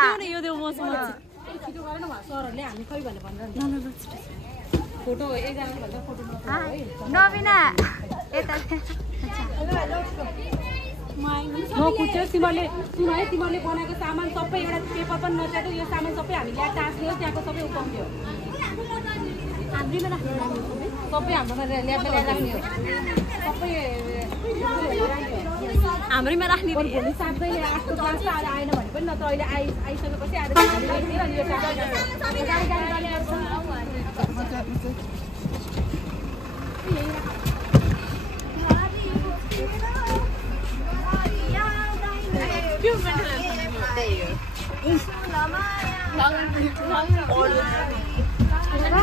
यो देऊ मसँग छिटो गरेन भा सरहरुले हामी खै भने भन्दैन फोटो एकजना भन्दा फोटो नबिना यता म कुच्यो तिमीले बनाएको सामान सबै एउटा पेपर पनि नच्याटो यो सामान सबै हामी ल्याएर टास्ने हो त्यहाँको सबै उपाउँथ्यो सबै हाम्रो ल्याब राख्ने हो सबै हाम्रैमा राख्ने भोलि साथैले 8को क्लास त आएन भने पनि न त अहिले आइसकेपछि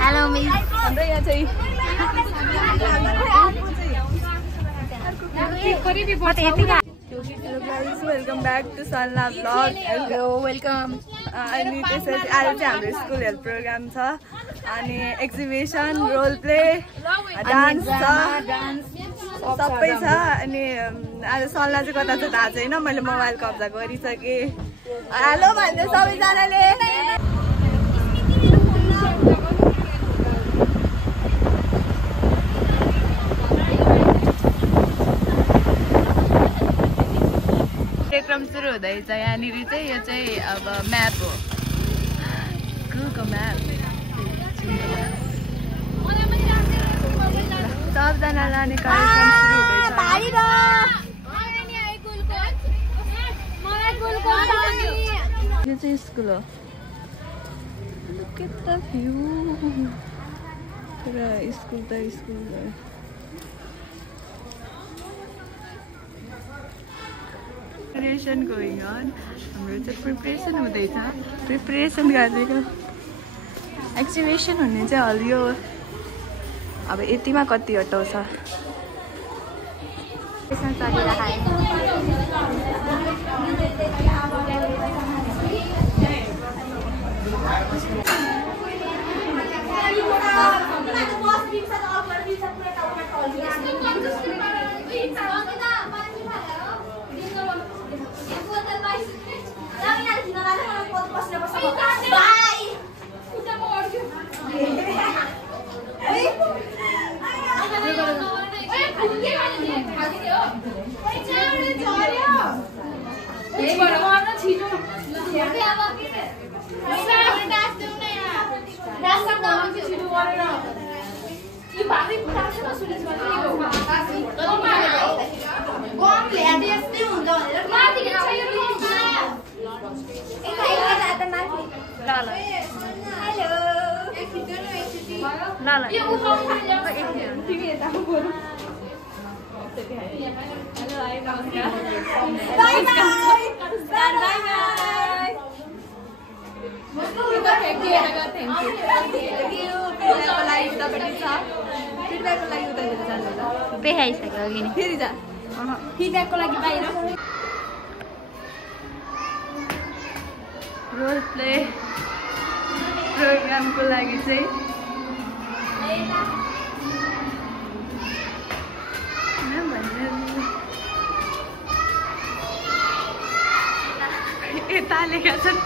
हेलो मिस हाम्रो यहाँ चाहिँ वेलकम ब्याक टु सल्ला भ्लग हेलो वेलकम अनि त्यसपछि आज चाहिँ हाम्रो स्कुल हेल्थ प्रोग्राम छ अनि एक्जिबिसन रोल प्ले डान्स छ सबै छ अनि आज सल्लाह चाहिँ कता छ थाहा छैन मैले मोबाइल कब्जा गरिसकेँ हेलो भन्दै सबैजनाले कार्यक्रम सुरु हुँदैछ यहाँनिर चाहिँ यो चाहिँ अब म्याप हो गुगल म्याप सबजना लाने कार्यक्रम सुरु हुँदैछ यो चाहिँ स्कुल हो Look at the view पुरा स्कुल त स्कुल हो Preparation going on. हाम्रो चाहिँ प्रिपरेसन हुँदैछ प्रिपरेसन गरेको एक्जिबिसन हुने चाहिँ हलियो अब यतिमा कति हटाउँछ फिडब्याकको लागि बाहिर रोल प्ले प्रोग्रामको लागि चाहिँ यता लेखा छन्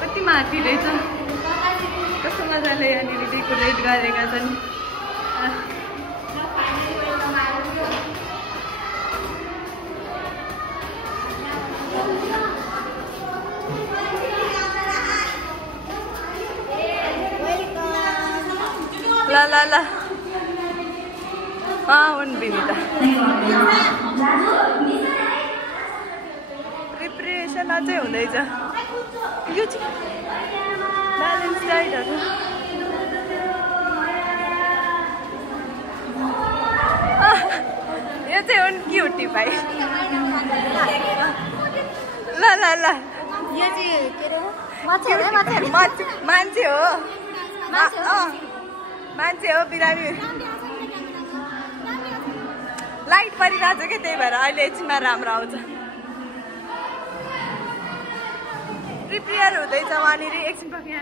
कति माथि रहेछ कस्तो मजाले यहाँनिर डेकोरेट गरेका छन् ला ला ला हुन् बिनिता प्रिपरेसन अझै हुँदैछ यो चाहिँ ब्यालेन्स डाइटहरू यो चाहिँ हुन् क्युटी भाइ ल ल ल यो चाहिँ के रे मान्छे हो मान्छे हो बिरामी लाइट परिरहेको छ कि त्यही भएर अहिले एकछिनमा राम्रो आउँछ प्रिपेयर हुँदैछ वहाँनिर एकछिन पछि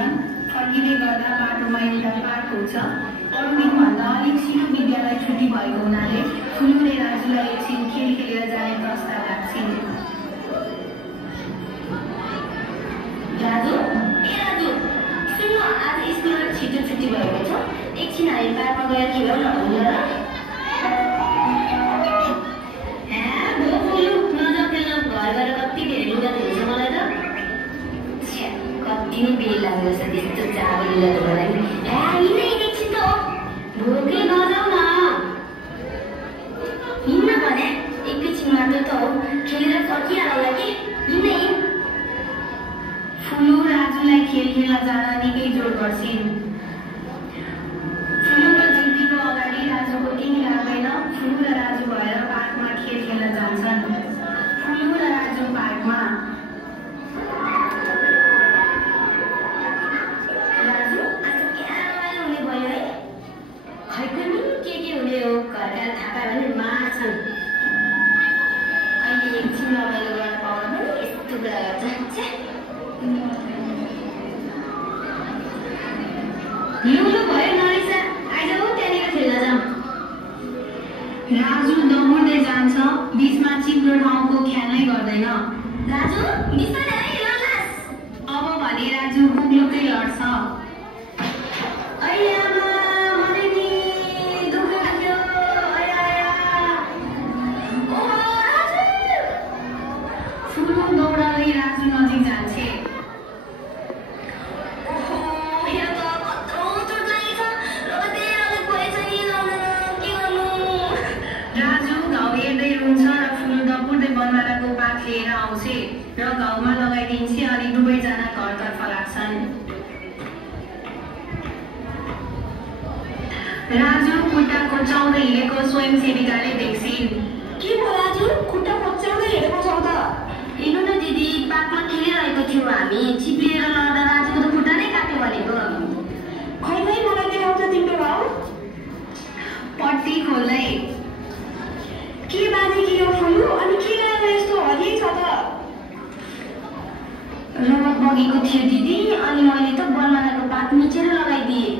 हुन्छन्। फर्किँदै गर्दा बाटोमा एउटा पाठ हुन्छ। अरू दिनभन्दा अलिक छिटो विद्यालय छुट्टी भएको हुनाले फुलुले राजुलाई एकछिन खेल खेलेर जाने प्रस्ताव राख्छिन्। राजु, ए राजु, सुन्नु, आज स्कुलबाट छिटो छुट्टी भएको छ। एकछिन हामी पार्कमा गएर खेलौँ न, हुँदैन र? हो फुलु, नजाऊ खेल्न। घर गएर कति धेरै लुगा धुन्छ मलाई त। कति नै बेल लाग्दो छ त्यस्तो चाबो लुगा धुनलाई। हिँड्न एकछिन त हो। भोकै नजाऊ न। हिँड्न भने एकैछिन मात्र त हो। खेलेर फर्किहालौँला कि। हिँड्न। फुलु राजुलाई खेल खेल्न जान निकै जोड गर्छिन्। फुलुको जिद्दीको अगाडि राजुको केही लाग्दैन। फुलु र राजु भएर पार्कमा खेल खेल्न जान्छन्। फुलु र राजु पार्कमा। राजु, आज क्या रमाइलो हुने भयो है? खै पनि के हुने हो? घरका थापा भने मार्छन्। अहिले एकछिन रमाइलो गर्न पाउन पनि यस्तो कुरा गर्छ। लु भयो नरिसा, आइज हो त्यहाँनिर खेल्न जाउँ। राजु दौड्दै जान्छ। बिचमा चिप्लो ठाउँको ख्याल नै गर्दैन। राजु, बिस्तारै हिँड्लास। अब भने राजु कुक्लुकै लड्छ। अहिले आमा, मलाई नि दुःख लाग्यो। ओहो राजु! फुलु दौडाउँदै राजु नजिक जान्छे। राजु घाउ हेर्दै रुन्छ र फुलु दपुर्दै बनमाराको पात लिएर आउँछे र घाउमा लगाइदिन्छे अनि दुवैजना घरतर्फ लाग्छन्। राजु खुट्टा कोच्याउँदै हिँडेको स्वयंसेविकाले देख्छिन्। के भयो राजु? खुट्टा कोच्याउँदै हिँडेको छौ त? हेर्नु न दिदी, पार्कमा खेलिरहेको थियौँ हामी। चिप्लिएर लड्दा राजुको त खुट्टा नै काट्यो भनेको। खै मलाई देखाउँछ तिम्रो भाउ? पट्टी खोल्दै। के बाजे के हो फुलु? अनि के गरेर यस्तो हरियै छ त? रगत बगेको थियो दिदी, अनि मैले त बनमाराको पात मिचेर लगाइदिएँ।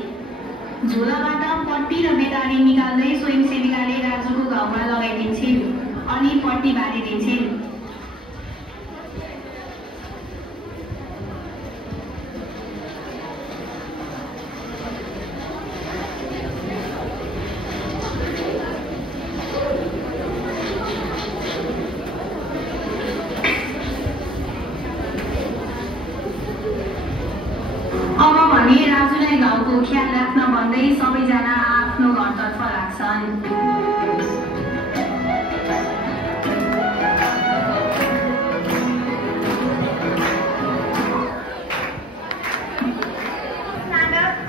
झोलाबाट पट्टी र बेदारी निकाल्दै स्वयंसेविकाले राजुको घाउमा लगाइदिन्छिन् अनि पट्टी बाँधिदिन्छिन्। अब भने राजुलाई घाउको ख्याल राख्न भन्दै सबैजना आफ्नो घरतर्फ लाग्छन्।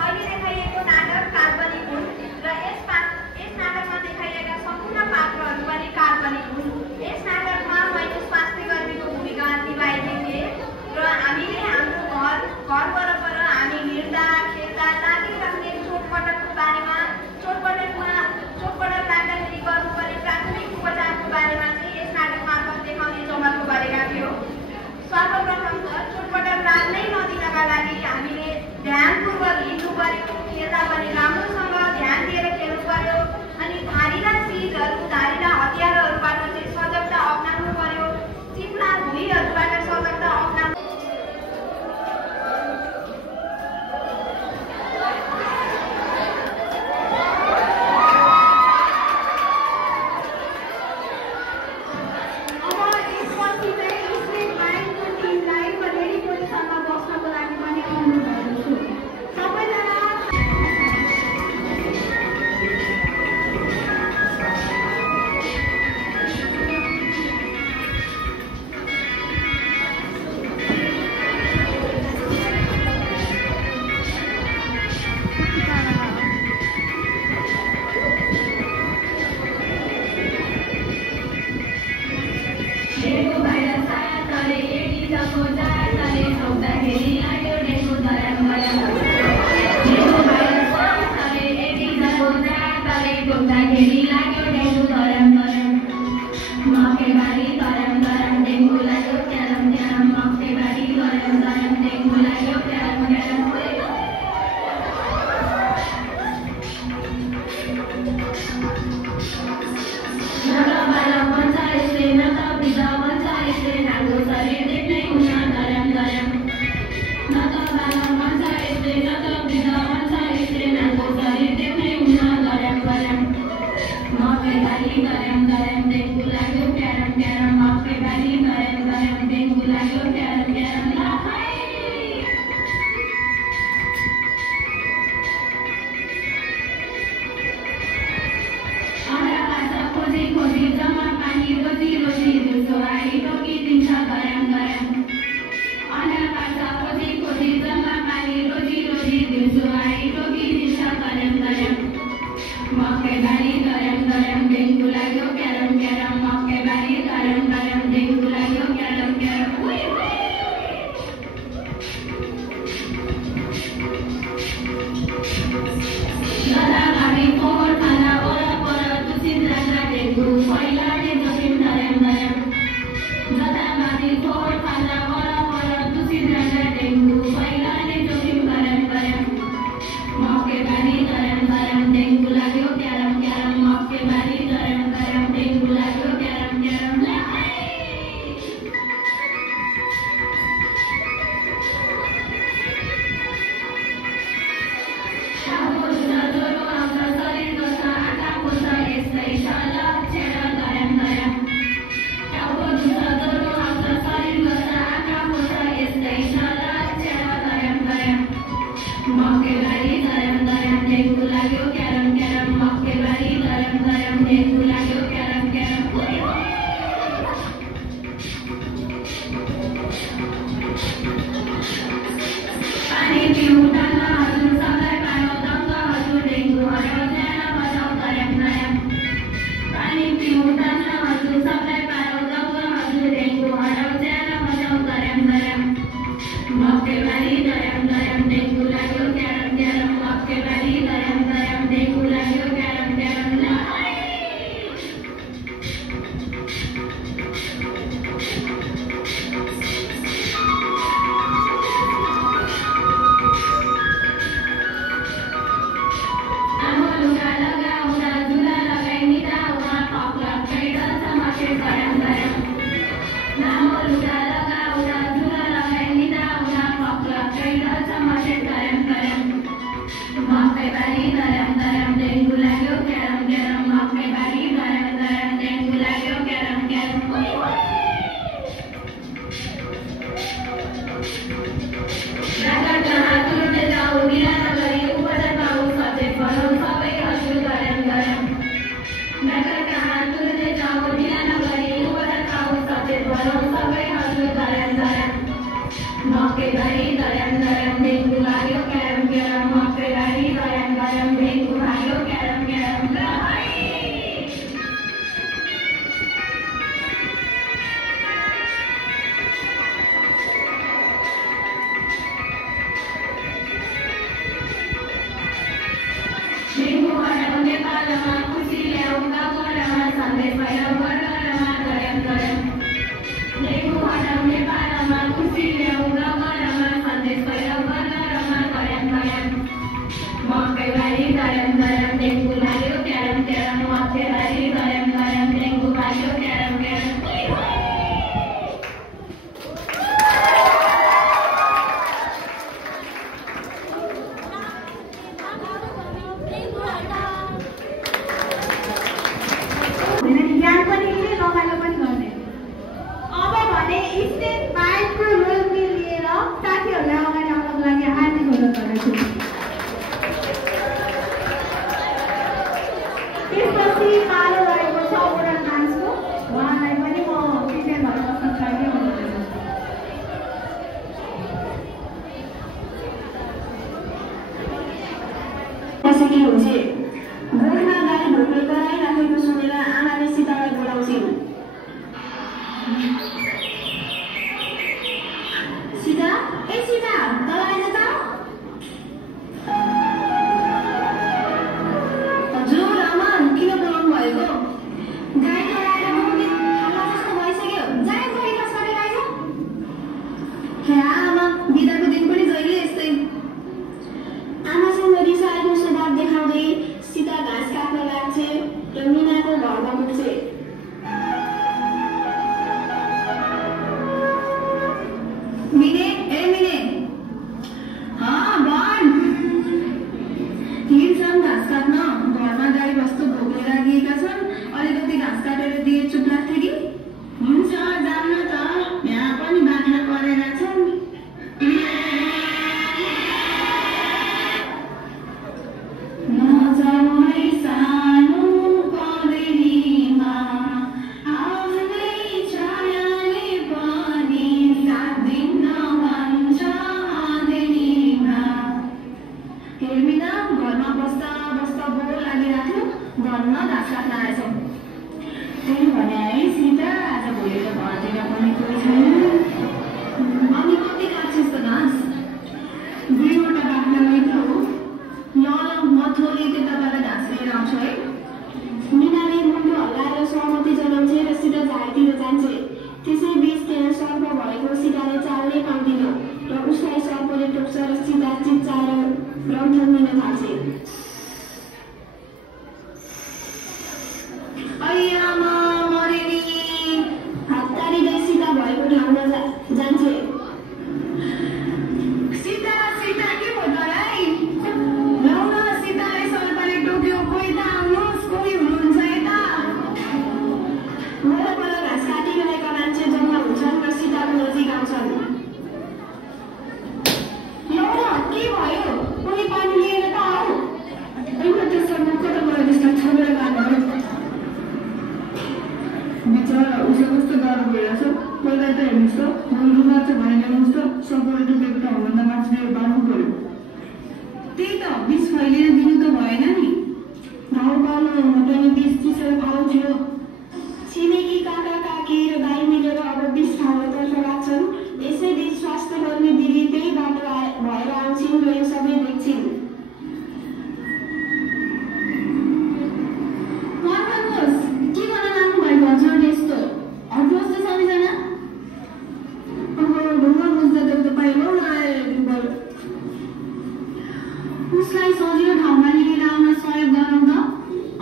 अहिले देखाइएको नाटक काल्पनिक हुन् र यस नाटकमा देखाइएका सम्पूर्ण पात्रहरू पनि काल्पनिक हुन्। यस नाटकमा मैले स्वास्थ्य कर्मीको भूमिका निभाएकी थिएँ र हामीले हाम्रो घर वरपर हामी हिँड्दा खेल्दा लागिरहने चोटपटकको बारेमा, चोटपटक लाग्दाखेरि गर्नुपर्ने प्राथमिक उपचारको बारेमा चाहिँ यस नाटक मार्फत देखाउने जमर्को गरेका थियौँ। सर्वप्रथम त चोटपटक लाग्नै नदिनका लागि हामीले ध्यानपूर्वक हिँड्नु पर्यो। खेल्दा पनि राम्रोसँग ध्यान दिएर खेल्नु पर्यो। अनि धारिला चिजहरू, धारिला हतियारहरूबाट चाहिँ सजगता अप्नाउनु पर्यो। चिप्ला भुइँहरूबाट सजगता अप्नाउनु। डेंगू लाग्यो पढ्न ढाँस राख्न आएछौँ। त्यही भने है सीता, आज भोलि त घरतिर पनि कोही छैन। अनि कति काट्छस् त घाँस? 2वटा बाख्रा मात्र हो। ल म थोरै त्यताबाट घाँस लिएर आउँछु है। मिनाले मुन्टो हल्लाएर सहमति जनाउँछे र सीता झारतिर जान्छे। त्यसै बीच त्यहाँ सर्प भएको सीताले चाल्नै पाउँदिन र उसलाई सर्पले टोक्छ र सीता चिच्चाएर रौथनिन थाल्छे। अय्यामा मरे नि, हत्तारिँदै सीता भएको ठाउँमा जान्छे। सीता सीता के भयो तँलाई? लौ न, सीतालाई सर्पले टोक्यो। कोही त आउनुहोस्, कोही हुनुहुन्छ यता। वरपर घाँस काटिरहेका मान्छे जम्मा हुन्छन् र सीताको नजिक आउँछन्। लौ न, के भयो? कोही पानी लिएर त आऊ। एउटा त्यसलाई मुख त गएर त्यसलाई छोडेर लानुभयो। बिचरा उसले कस्तो गाह्रो भइरहेछ। पहिला त हेर्नुहोस् त, रुगा चाहिँ भइरहनुहोस् त, सर्पले टोकेको ठाउँभन्दा मान्छेले बाँड्नु पर्यो। त्यही त, विष फैलिएर दिनु त भएन नि। गाउँपालो पनि विष चिसो खाउँथ्यो। छिमेकी काका काकी र दाइ मिलेर अब विष खाउतर्फ लाग्छन्। यसैबीच स्वास्थ्य कर्मी दिदी त्यही बाटो भएर आउँछिन् र यो सबै देख्छिन्। पर्खनुहोस्, के गर्न लाग्नुभएको हजुरले यस्तो? हट्नुहोस् त सबैजना। ढुङ्गा बुझ्दा त तपाईँले उसलाई सजिलो ठाउँमा लिएर आउन सहयोग गरौँ त।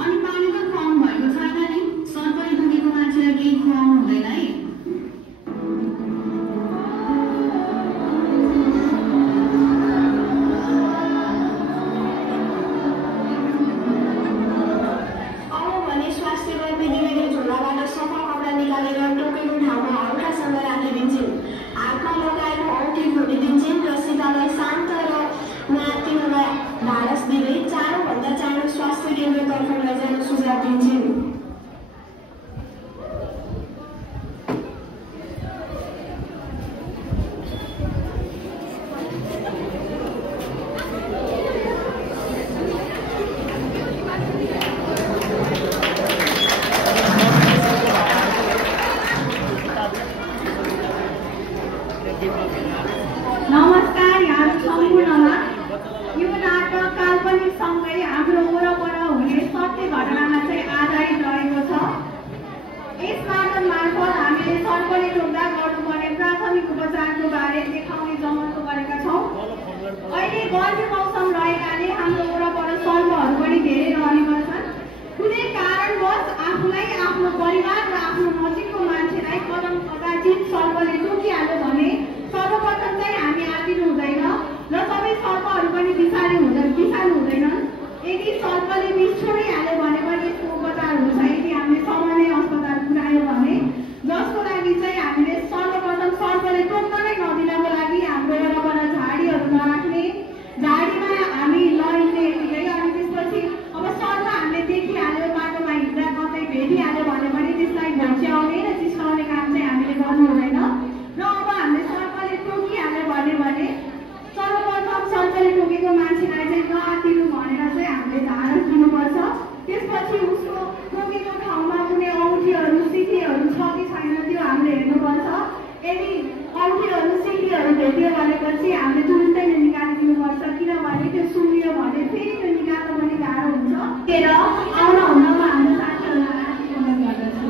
अनि पानी त खुवाउनु भएको छैन नि। सर्पले टोकेको मान्छेलाई केही खुवाउनु हुँदैन है। अब भने स्वास्थ्य कर्मी दिदीले झोलाबाट सफा कपडा निकालेर टोकेको ठाउँमा हल्कासँग राखिदिन्छन्। हातमा लगाएको औँठी खोलिदिन्छन् र सीतालाई शान्त र नातिनीलाई ढाडस दिँदै चाँडोभन्दा चाँडो स्वास्थ्य केन्द्रतर्फ लैजान सुझाव दिन्छन्। नमस्कार यहाँहरू सम्पूर्णमा। यो नाटक काल्पनिकसँगै हाम्रो वरपर हुने सत्य घटनामा चाहिँ आधारित रहेको छ। यस नाटक मार्फत हामीले सर्पले टोक्दा गर्नुपर्ने प्राथमिक उपचारको बारे देखाउने जमर्को गरेका छौँ। अहिले गर्मी मौसम रहेकाले हाम्रो वरपर सर्पहरू पनि धेरै रहने गर्छन्। कुनै कारणवश आफूलाई, आफ्नो परिवार र आफ्नो नजिकको मान्छेलाई कदाचित सर्पले टोकिहाल्यो भने सर्वप्रथम चाहिँ हामी आतिनु हुँदैन र सबै सर्पहरू पनि विषालु हुँदैनन्। यदि सर्पले विष छोडिहाल्यो भने पनि यसको उपचार हुन्छ। यदि हामीले समयमै अस्पताल पुर्यायो भने, जसको लागि चाहिँ हामीले सर्वप्रथम सर्पले टोक्न नै नदिनको लागि हाम्रो वरपर झाडीहरू नराख्ने, झाडीमा हामी लैजाने यतिकै। अनि त्यसपछि अब सर्प हामीले देखिहाल्यो, बाटोमा हिँड्दा कतै भेटिहाल्यो भने पनि त्यसलाई घोच्याउने र चिस्काउने काम चाहिँ हामीले गर्नु हुँदैन। र अब हामीले सर्पले टोकिहाल्यो भने सर्वप्रथम सर्पले टोकेको मान्छेलाई चाहिँ नआतिनु भनेर चाहिँ हामीले ढाडस दिनुपर्छ। त्यसपछि उसको टोकेको ठाउँमा कुनै औँठीहरू सिक्कीहरू छ कि छैन त्यो हामीले हेर्नुपर्छ। यदि औँठीहरू सिक्कीहरू भेट्यो भनेपछि हामीले तुरुन्तै नै निकालिदिनुपर्छ, किनभने त्यो सुन्यो भने फेरि त्यो निकाल्न पनि गाह्रो हुन्छ। र आउन हुनमा हाम्रो साथीहरूलाई अनुरोध गर्दछु।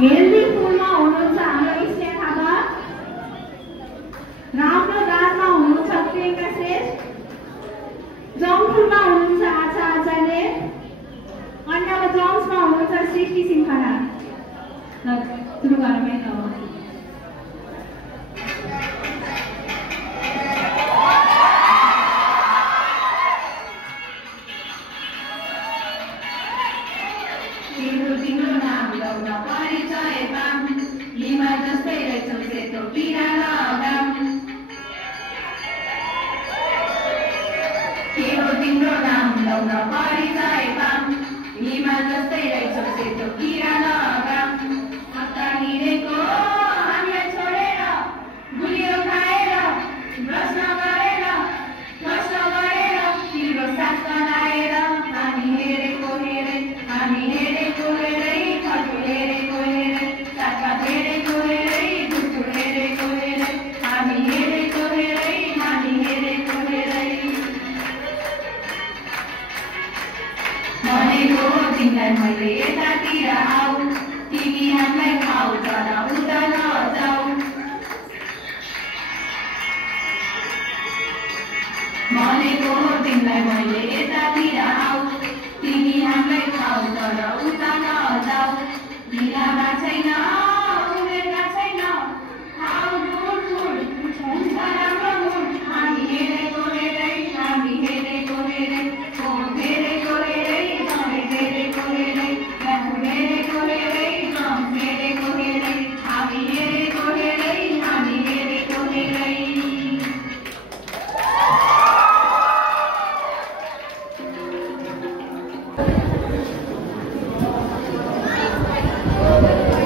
हेल्दी फुलमा हुनुहुन्छ हाम्रो इस्या थापा, राम्रो दालमा हुनुहुन्छ प्रियङ्का श्रेष्ठ, जङफुलमा हुनुहुन्छ आशा आचार्य, अनि अब जम्समा हुनुहुन्छ सृष्टि सिंह खनाल। ल सुरु गरौँ है त। तिम्रो नाम लाउन परिचय पाम हिमाल जस्तै रहेछौ सेतो किराना काम हत्ता हिँडेको हामीलाई छोडेर गुलियो खाएर प्रश्न गरेर तिम्रो साथ बनाएर हामी हेरेको हेरै फल्टु हेरेको हेरै साथपात हेरेको हेरै ठुल्ठुल हेरेको हेरै हामी हेरेको हेरै भनेको तिमीलाई मैले यतातिर आऊ तिमी हामीलाई खाऊ तर उता नजाऊ भनेको तिमीलाई मैले यतातिर आऊ तिमी हामीलाई खाऊ तर उता नजाऊ ढिला छैन उमेरका छैन खाऊ फुल राम्रो मुड हामी हेरेको हेरै हामी हेरेको हेरै हेरेको हेरै हेरेको हेरै हेरेको हेरै हेरेको हेरै हामी हेरेको हेरै हामी हेरेको हेरै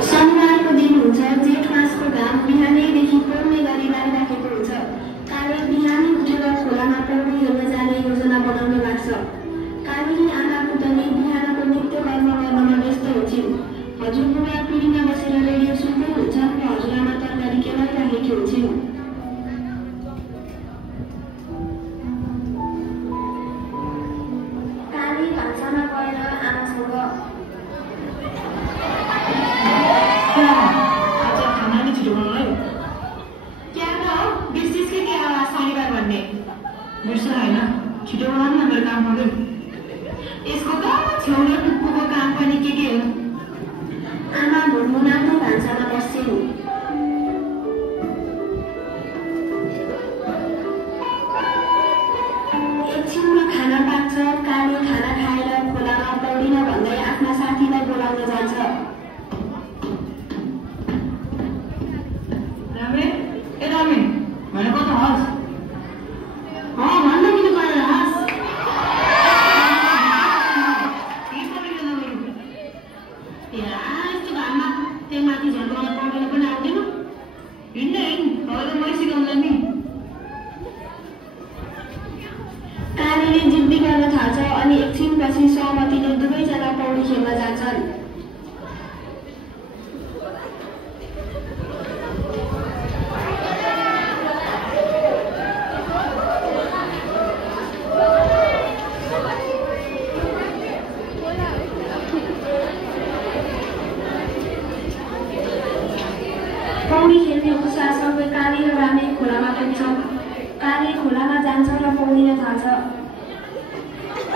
शनिबारको दिन हुन्छ जेठ मासको घाम बिहानैदेखि पोल्ने गरी लागिराखेको हुन्छ काले बिहानै उठेर खोलामा पौडी हेर्न जाने योजना बनाउन लाग्छ कालीले आमा पुतली बिहानको नित्य कर्म गर्नमा व्यस्त हुन्छन् हजुरबुबा पिँढीमा बसेर रेडियो सुन्दै हुन्छन् र हजुरआमा तरकारी केलाइराखेकी हुन्छन् काली भान्सामा गएर आमासँग आज खाना नि छिटो बनाउनु क्या त हो बिर्सिसके के आवाज शनिबार भन्ने बिर्स होइन छिटो बनाउनु न मेरो काम गर्दै यसको त छेउमा टुप्पोको काम पनि के हो आमा भुनभुनाउँदै भान्सामा बस्छिन् एकछिनमा खाना पाक्छ काली खाना खाएर खोलामा पौडिन भन्दै आफ्ना साथीलाई बोलाउन जान्छ रामे भनेको त हस् भन्न किन गरेर हस् यस्तो घाममा त्यही माथि झर्कोमा पौडिन पनि आउँदैन हिँड्दै अब मै सिकाउँला नि कालीले जिद्दी गर्न थाल्छ अनि एकछिनपछि सहमतिले दुवैजना पौडी खेल्न जान्छन् पौडी खेल्ने उत्साहसँगै काली र रामे खोलामा पुग्छन् काली खोलामा जान्छ र पौडिन थाल्छ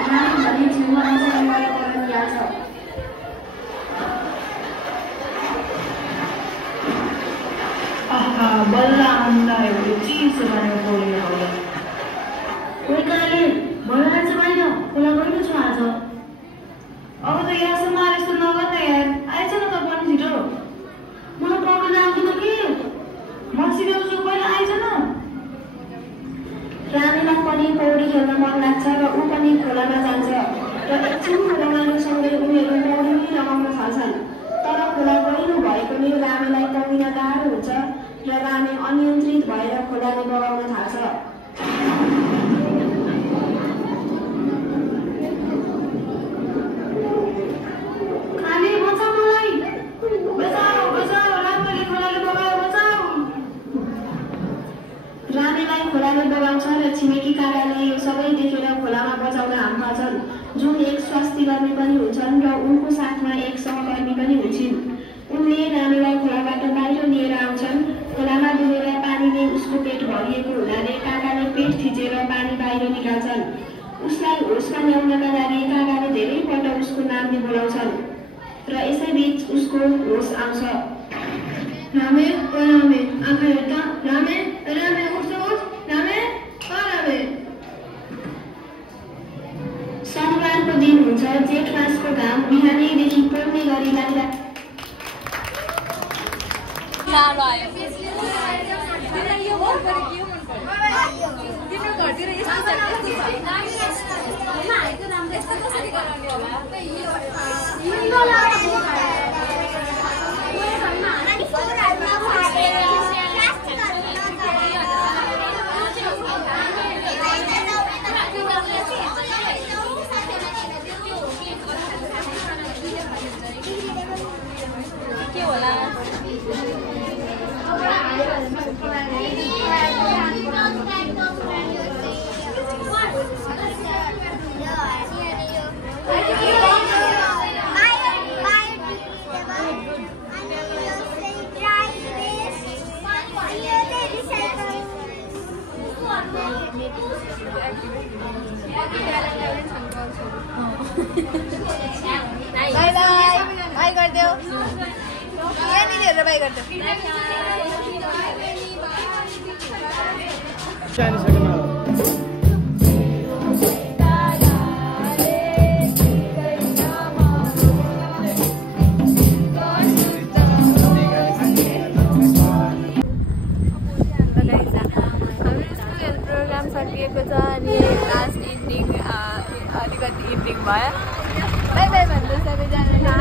रामे भने छेउमा बसेर वरपर निहाल्छ बल्ल आनन्द आयो चिसो भनेर पौडिन होला ओइ काली भन आज बाहिर खोला गएको छु आज अब त यहाँसम्म आएर यस्तो नगर्न यार आएछ न त पनि छिटो मलाई पौडिन आउँदैन कि म सिकाउँछु पहिला आएछ न रामेलाई पनि पौडी खेल्न मन लाग्छ र ऊ पनि खोलामा जान्छ र एकछिनको रमाइलोसँगै उनीहरू पौडी रमाउन थाल्छन् तर खोला गहिरो भएकोले रामेलाई पौडिन गाह्रो हुन्छ र रामे अनियन्त्रित भएर खोलाले बगाउन थाल्छ काली बचाऊ मलाई बचाऊ रामले खोलाले बगायो बचाऊ रामेलाई खोलाले बगाउँछ र छिमेकी काकाले यो सबै देखेर खोलामा बचाउन हाम फाल्छन् जुन एक स्वास्थ्यकर्मी पनि हुन्छन् र उनको साथमा एक सहकर्मी पनि हुन्छन् उनले रामेलाई खोलाबाट बाहिर लिएर आउँछन् खोलामा डुबेर पानीले उसको पेट भरिएको हुनाले काकाले पेट थिचेर पानी बाहिर निकाल्छन् उसलाई होसमा ल्याउनका लागि काकाले धेरैपल्ट उसको नामले बोलाउँछन् र यसैबीच उसको होस आउँछ रामे आँखा हेर्दा रामे उठ्नुहोस् रामे शनिबारको दिन हुन्छ जेठ मासको घाम बिहानैदेखि पोल्ने गरी लागिरहेको बाई बाई बाई गरिदेऊ यहाँनिर हेरेर बाई गरिदेऊ प्रोग्राम सकिएको छ अनि लास्ट इभिनिङ अलिकति इभिनिङ भयो बाई बाई भन्दै सबैजनालाई